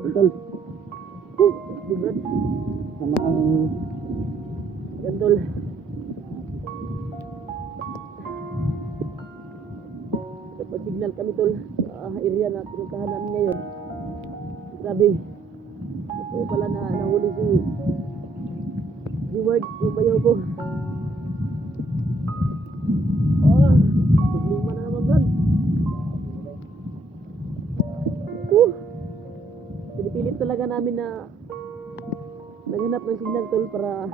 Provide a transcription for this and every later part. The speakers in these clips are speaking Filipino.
Tol. Di Brad? Sana ang Yan tol. Kapag signal kami tol sa area na pinuntahan namin ngayon. Grabe. Ito pala na nahuli si Ward, yung bayaw ko. Oh, problema na naman Brad. Pinipilit talaga namin na naghanap ng signal tol para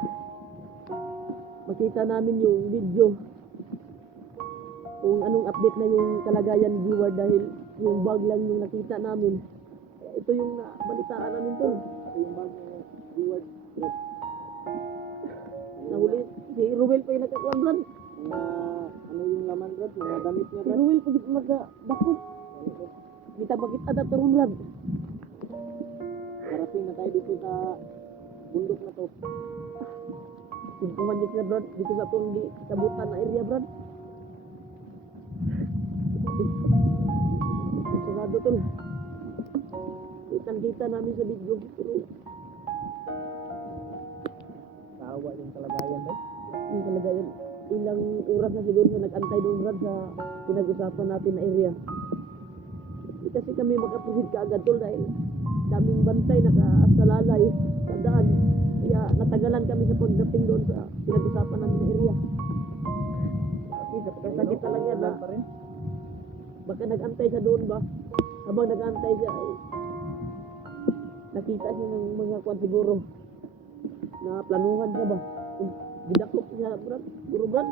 makita namin yung video kung anong update na yung kalagayan ni Ward dahil yung bag lang yung nakita namin. Ito yung nabalitaan namin tol. Ito yung bag ni Ward. Nahuli si Ruel pa yung nakakuan Brad. ano yung laman, Brad? Mga damit niya, Si Brad? Ruel pa yung magdakot. Kita makita na ito Brad. Parating na tayo dito sa bundok na to. Simpungan dito na Brad. Dito sa itong di kabutan na area Brad. Sarado tol. Kitang-kita namin sa video. Pero Kawa yung kalagayan, Brad. yung kalagayan, ilang oras na siguro na nag-antay doon Brad sa pinag-usapan natin na area. Di kasi kami makaproceed kaagad tol dahil daming bantay nakasalalay sa daan. Kaya natagalan kami sa pagdating doon sa pinag-usapan namin na area. Okay, napakasakit talaga na pa rin. baka nag-antay siya doon ba? Habang nag-antay siya ay nakita niya ng mga kwan siguro na planuhan siya ba? Bidakop niya Brad. Puro Brad.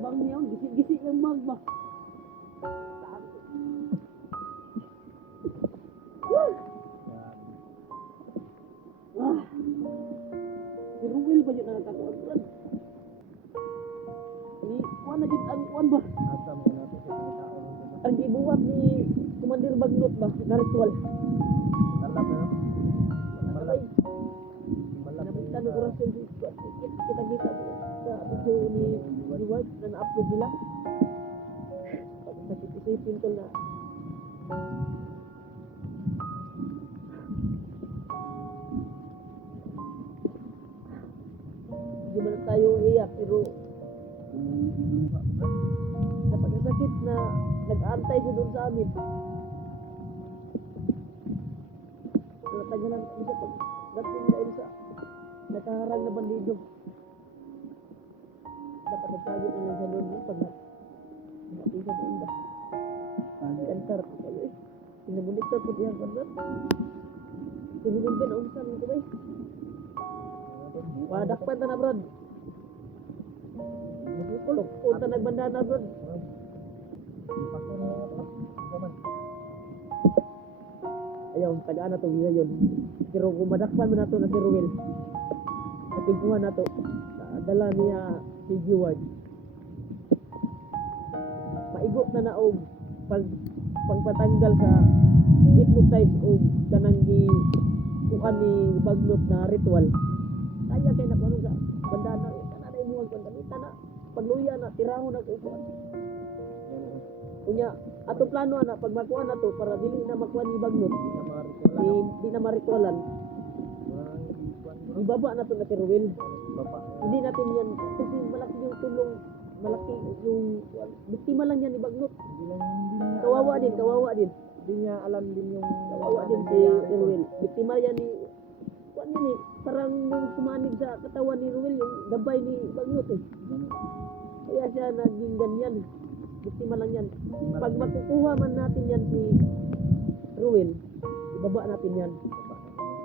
Bang niya yun. Gisi-gisi yung bag ba? Ah. Si Ruel ba yun na nagkakaon Brad? Ni kuan na din ang kuan ba? Asa mo natin sa mga tao. Ang gibuhat ni Commander Bagnot ba? Na ritual. Talap na, no? Malay. Malap Nabita ng orasyon si kita-kita sa video ni Ward na na-upload nila. Pag sakit-isipin tol na hindi man tayo iyak pero napakasakit na nag-aantay siya doon sa amin. Natagalan kami sa pagdating dahil sa nakaharang na bandido. Dapat nagtago na lang sa doon pag natin sa doon ba. Kantar ko kayo eh. Pinabunitor ko diyan pa doon. Tinulog ka na umsan ko ba eh. Padakpan ta na Brad. Punta nagbanda na Brad. Ayaw, tagaan na itong yun. Pero kung madakpan mo na ito na si Ruel, matimpuhan na ito, dala niya si Ward. Paigot na naog pagpatanggal sa hypnotize o kanang kuan ni Bagnot na ritual. Kaya kay na kuno sa bandana kanada imuhag bandana na pagluya na tiraho na ko kuan. Unya ato plano na pag makuha na to para dili na makuha ni Bagnot di na maritualan ibaba na to na si Ruel. Hindi natin yan kasi malaki yung tulong, malaki yung biktima lang yan ni Bagnot. Kawawa din Hindi niya alam din yung kawawa din si Ruel. Biktima yan ni kuan yan eh, parang yung sumanig sa katawan ni Ruel yung gabay ni Bagnot eh. Kaya siya naging ganyan. Biktima lang yan. Pag makukuha man natin yan si Ruel, ibaba natin yan.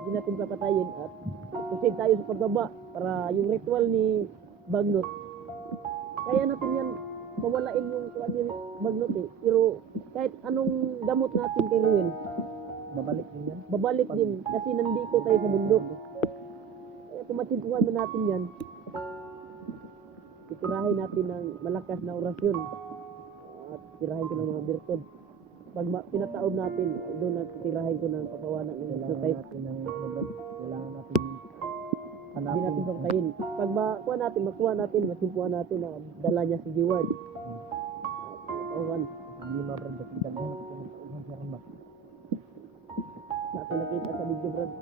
Hindi natin papatayin at proceed tayo sa pagbaba para yung ritual ni Bagnot. Kaya natin yan pawalain yung kuan ni Bagnot eh. Pero kahit anong gamot natin kay Ruel, babalik din yan. babalik din kasi nandito tayo sa bundok. Kaya kung matimpuhan mo natin yan, titirahin natin ng malakas na orasyon at tirahin ko ng mga birtod. Pag pinataob natin, doon na titirahin ko ng papawanan ng hypnotize. Kailangan natin Hindi natin pagtayin. Pag makuha natin, masimpuhan natin na dala niya si Ward. At Hindi ma-brand. Kasi daghan na kasi ng tauhan siya rin ba? na nakita sa video, Brad.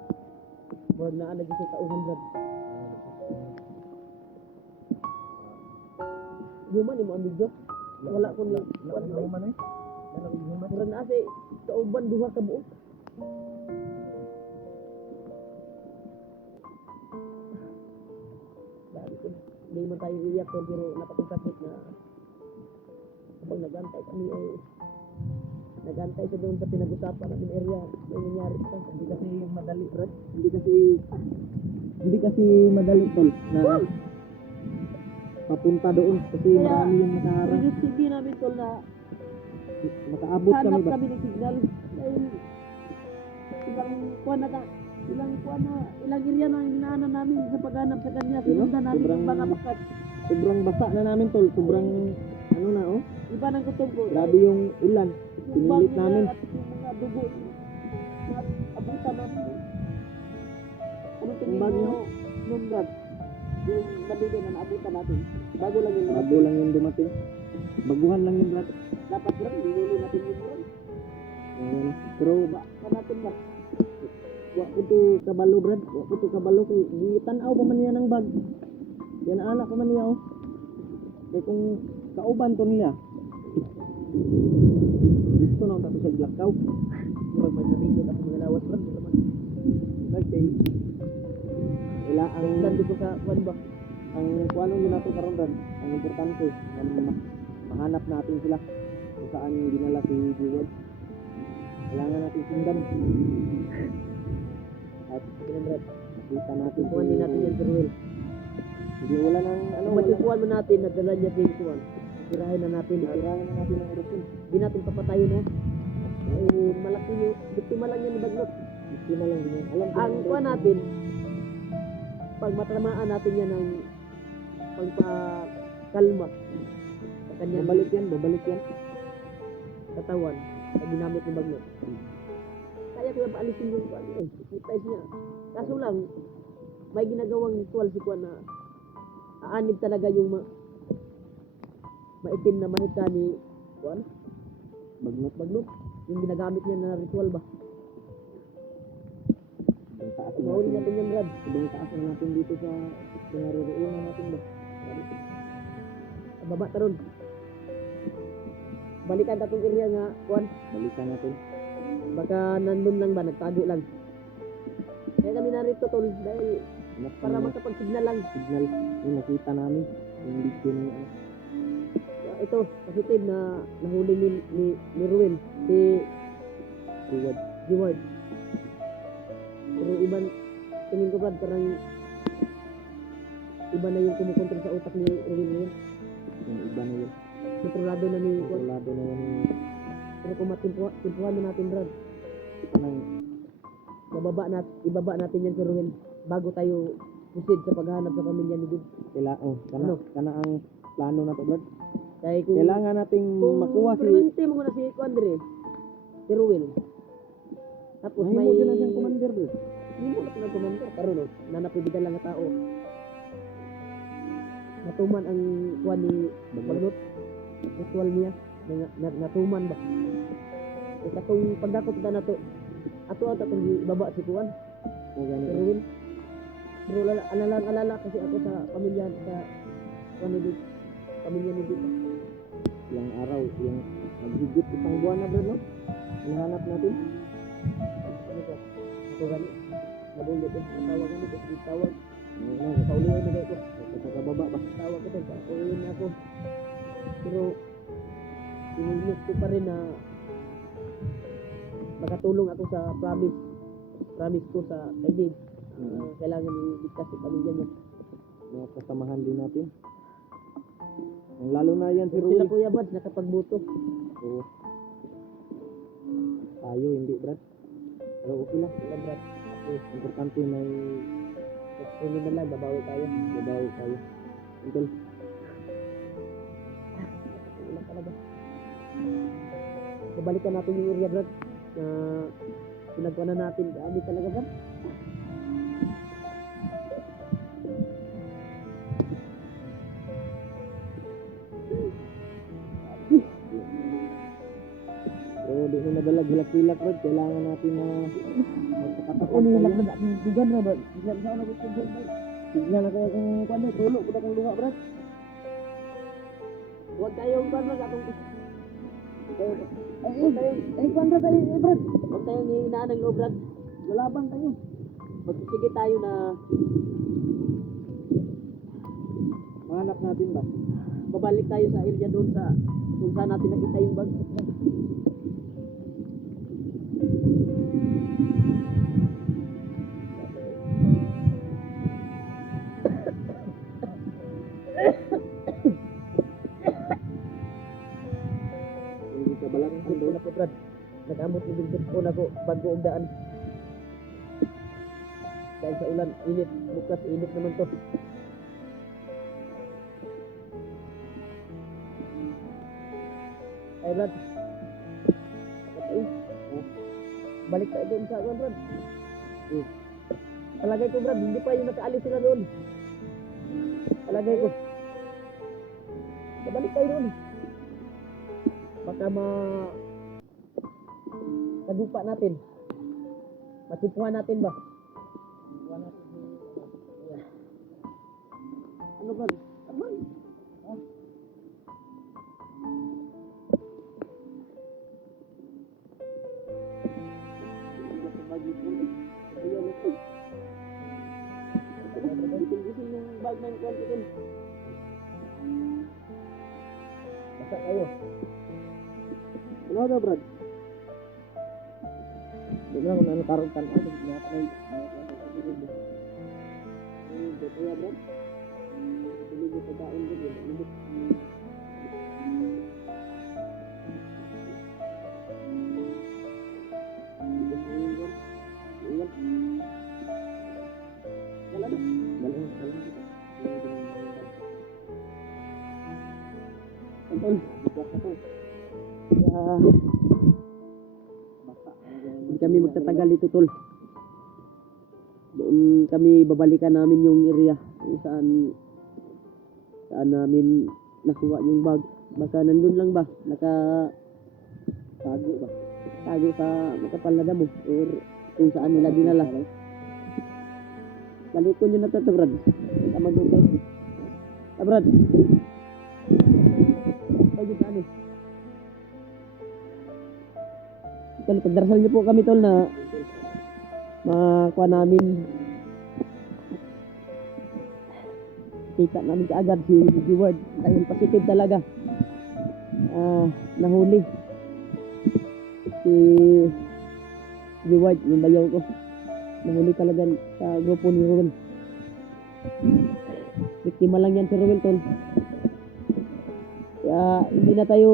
Brad na lagi siya tauhan, Brad. Human mo ang video. Wala ko ni Human eh. Human. Brad na say kauban duha ka buok. Dahil ko hindi man tayo iiyak ko, pero napakasakit na habang nagantay kami ay nagantay sa doon sa pinag-usapan natin area may nangyari pa. Hindi kasi madali, Brad. Hindi kasi madali, tol, na papunta doon kasi Kaya, marami yung nakaharap. Previous city namin tol na Nakaabot kami hanap ba? kami ng signal dahil ilang kuwan na ilang area na hinaanan namin sa paghanap sa kanya. Sinundan namin Sobrang- yung mga bakat. Sobrang basa na namin, tol. Sobrang ano na, oh. Iba ng kutom ko. Grabe yung ulan. Yung Pinilit bag nila namin. at yung mga dugo na abutan namin. Ano tingin Yung bag mo niyo? nung Brad? Yung bandito na naabutan natin. Bago lang yung Bago lang yung dumating. Baguhan lang yung, Brad. dapat Brad, hinuli natin yung Brad. Ayan. Pero Ba natin ba? wa ko to kabalo, Brad. Wa ko to kabalo kay gitanaw pa man niya ng bag. Yan anak pa man niya, oh. Kay kung kauban to niya. Gusto na ako sa glakaw. Murag may nabindot ako mga lawas Brad. Ito naman. Kay wala ang Nandito sa kuwan ba? ang kuano yun nato karon, Brad. Ang importante na mahanap natin sila kung saan dinala si Jewel. Kailangan natin sundan. At Brad. makita natin Kuwan din natin yan, Sir Will. Hindi wala nang ano, Kung wala. matikuan mo natin na dala niya sa kuwan, tirahin na natin. At Tirahan na natin ang eroplano. di natin papatayin ha. Eh, malaki yung biktima lang yan ni Bagnot. Biktima lang din yan. Alam ko Ang na- kuwan natin, pag matamaan natin yan ng pagpakalma sa kanyang babalik yan. katawan sa ginamit ni Bagnot. Kaya ko yung paalisin yung kuwan eh, size niya. Kaso lang, may ginagawang ritual si kuwan na aanib talaga yung maitim na mahika ni kuwan, Bagnot. Yung ginagamit niya na ritual ba? Ibang taas na Mahuli natin. natin yung Brad. Ibang taas na natin dito sa pinaroroon natin ba? Baba taron. Balikan tatong area nga, kuwan. Balikan natin. Baka nandun lang ba, nagtago lang. Kaya kami narito tol, dahil Anak para ng makapag-signal lang. signal. Yung nakita namin. Yung video ni ano. Ito, positive na nahuli ni Ruel, si Reward. Jeward. Pero iban, tingin ko Brad, parang iba na yung kumukontrol sa utak ni Ruel ngayon. Yung iba na yun. Kontrolado na ni Juan. Kontrolado na yan. Pero kung matimpuhan na natin Brad, Anong ibaba natin yan si Ruel bago tayo proceed sa paghahanap sa pamilya ni Dib. kana, Ano? kana ang plano na to, Brad. Dahil kung Kailangan nating makuha si permente mo na si Andre, si Ruel. Tapos may Mahimo din na siyang commander, Brad. hindi mo na komanda karon no, nanapibigan lang nga tao. Natuman ang kuan ni Bagnot. Ritual niya natuman ba? E katong pagdakop ta na to, ato atong ibaba si kuan. O gani. Si Ruel. Pero alala kasi ako sa pamilya sa kuan ni Dib. Pamilya ni Dib. Ilang araw, yung naghigit isang buwan na, Brad, no? Hinahanap natin. Ano ka? Ako gani. Nabulot ko. Tawag gani ko. Tawag. Ano, Pauliwan na ko. sa kababa ba? Tawag ko to. Pauliwan na ako. Pero inilis ko pa rin na makatulong ako sa promise ko sa kay Dave. Kailangan i-discuss yung pamilya niya. Mga kasamahan din natin. Ang lalo na yan si Sila Ruel. Kuya Bad, nakapagbuto. Oo. Tayo, hindi, Brad. Pero okay lang. Sila Brad. Importante may Sunod na lang, babawi tayo. babawi tayo. Until, Wala talaga. Babalikan natin yung area Brad. Na pinagkuha na natin. Grabe talaga Brad. pero di naman madalag hilak-hilak Brad, kailangan natin na magkakatapat Unilak tayo. na dating dugan na ba? Diyan sa ano gusto ko. Tignan na kaya kung kuan eh, tulo kita kung luha Brad. Huwag tayong Brad atong Kuan Brad ay Brad. huwag tayong hihinaan ng loob Brad. Lalaban tayo. Magsisige tayo na Mahanap natin ba? babalik tayo sa area doon sa kung saan natin nakita yung bag. Hindi ka balang Ang una ko Brad. Nag-amot ni Bintot ko na ko bago og daan. Dahil sa ulan, init. Bukas init naman to. Ay Brad. Ay, balik tayo doon sa Brad. Palagay ko Brad, hindi pa yung nakaalis sila doon. Palagay ko. Balik tayo doon. Baka kadupa natin. Matipuhan natin ba? Ano ba? Aman. Gising-gising yung bag ng konti. Basta kayo. Ano daw Brad? Di ba kung ano karong tanaw, Kaya Brad. Tuloy sa taon din yun. Hindi kami magtatagal dito tol. Doon kami babalikan namin yung area kung saan namin nakuha yung bag. Baka nandun lang ba? Tago ba? Tago sa makapal na damo or kung saan nila dinala. Balikon yun na to Brad. Tama doon guys. Brad. Tayo sa amin. Tol, pagdarasal niyo po kami tol na makuha namin kita namin kaagad si Ward dahil positive talaga nahuli si Ward yung bayaw ko nahuli talaga sa grupo ni Ruel. Biktima lang yan si Ruel tol, kaya hindi na tayo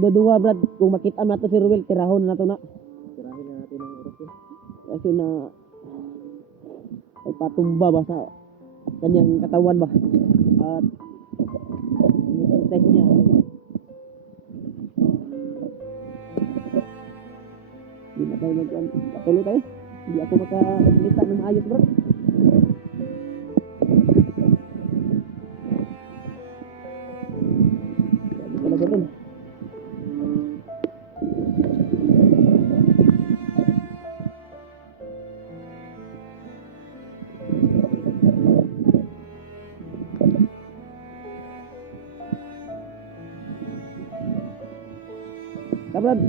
doduwa Brad kung makita nato si Ruel tirahon na nato na. Tirahin na natin ang oras yun. Kasi na ay patumba ba sa kanyang katawan ba at yung test niya hindi na tayo patuloy tayo, hindi ako makasalita ng maayos bro. Sabi talaga dun Kabrad.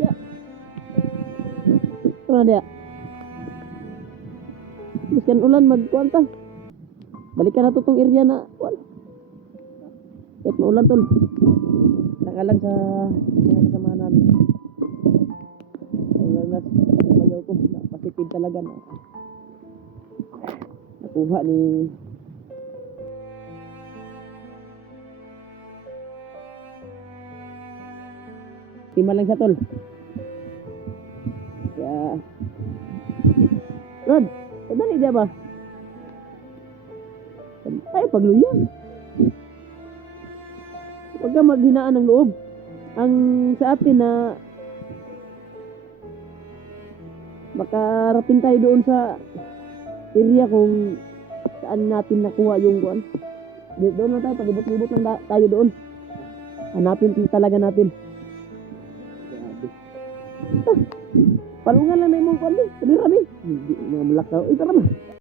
Ya. Ano dia? Biskan ulan magkuanta. Balikan na to tong area na. Kahit maulan tol. Nakalang sa mga kasama namin. Ang bayaw ko. Positive talaga na. Nakuha ni Tima lang siya tol. Kaya Rod, dali dia ba? Ay pagluyan. Pagka maghinaan ng loob. Ang sa atin na makarapin tayo doon sa area kung saan natin nakuha yung doon lang tayo, pag-ibot-ibot lang tayo doon. Hanapin talaga natin. Palungan lang na yung mga kuwan, sabi rami. Mga malakaw, tara ba?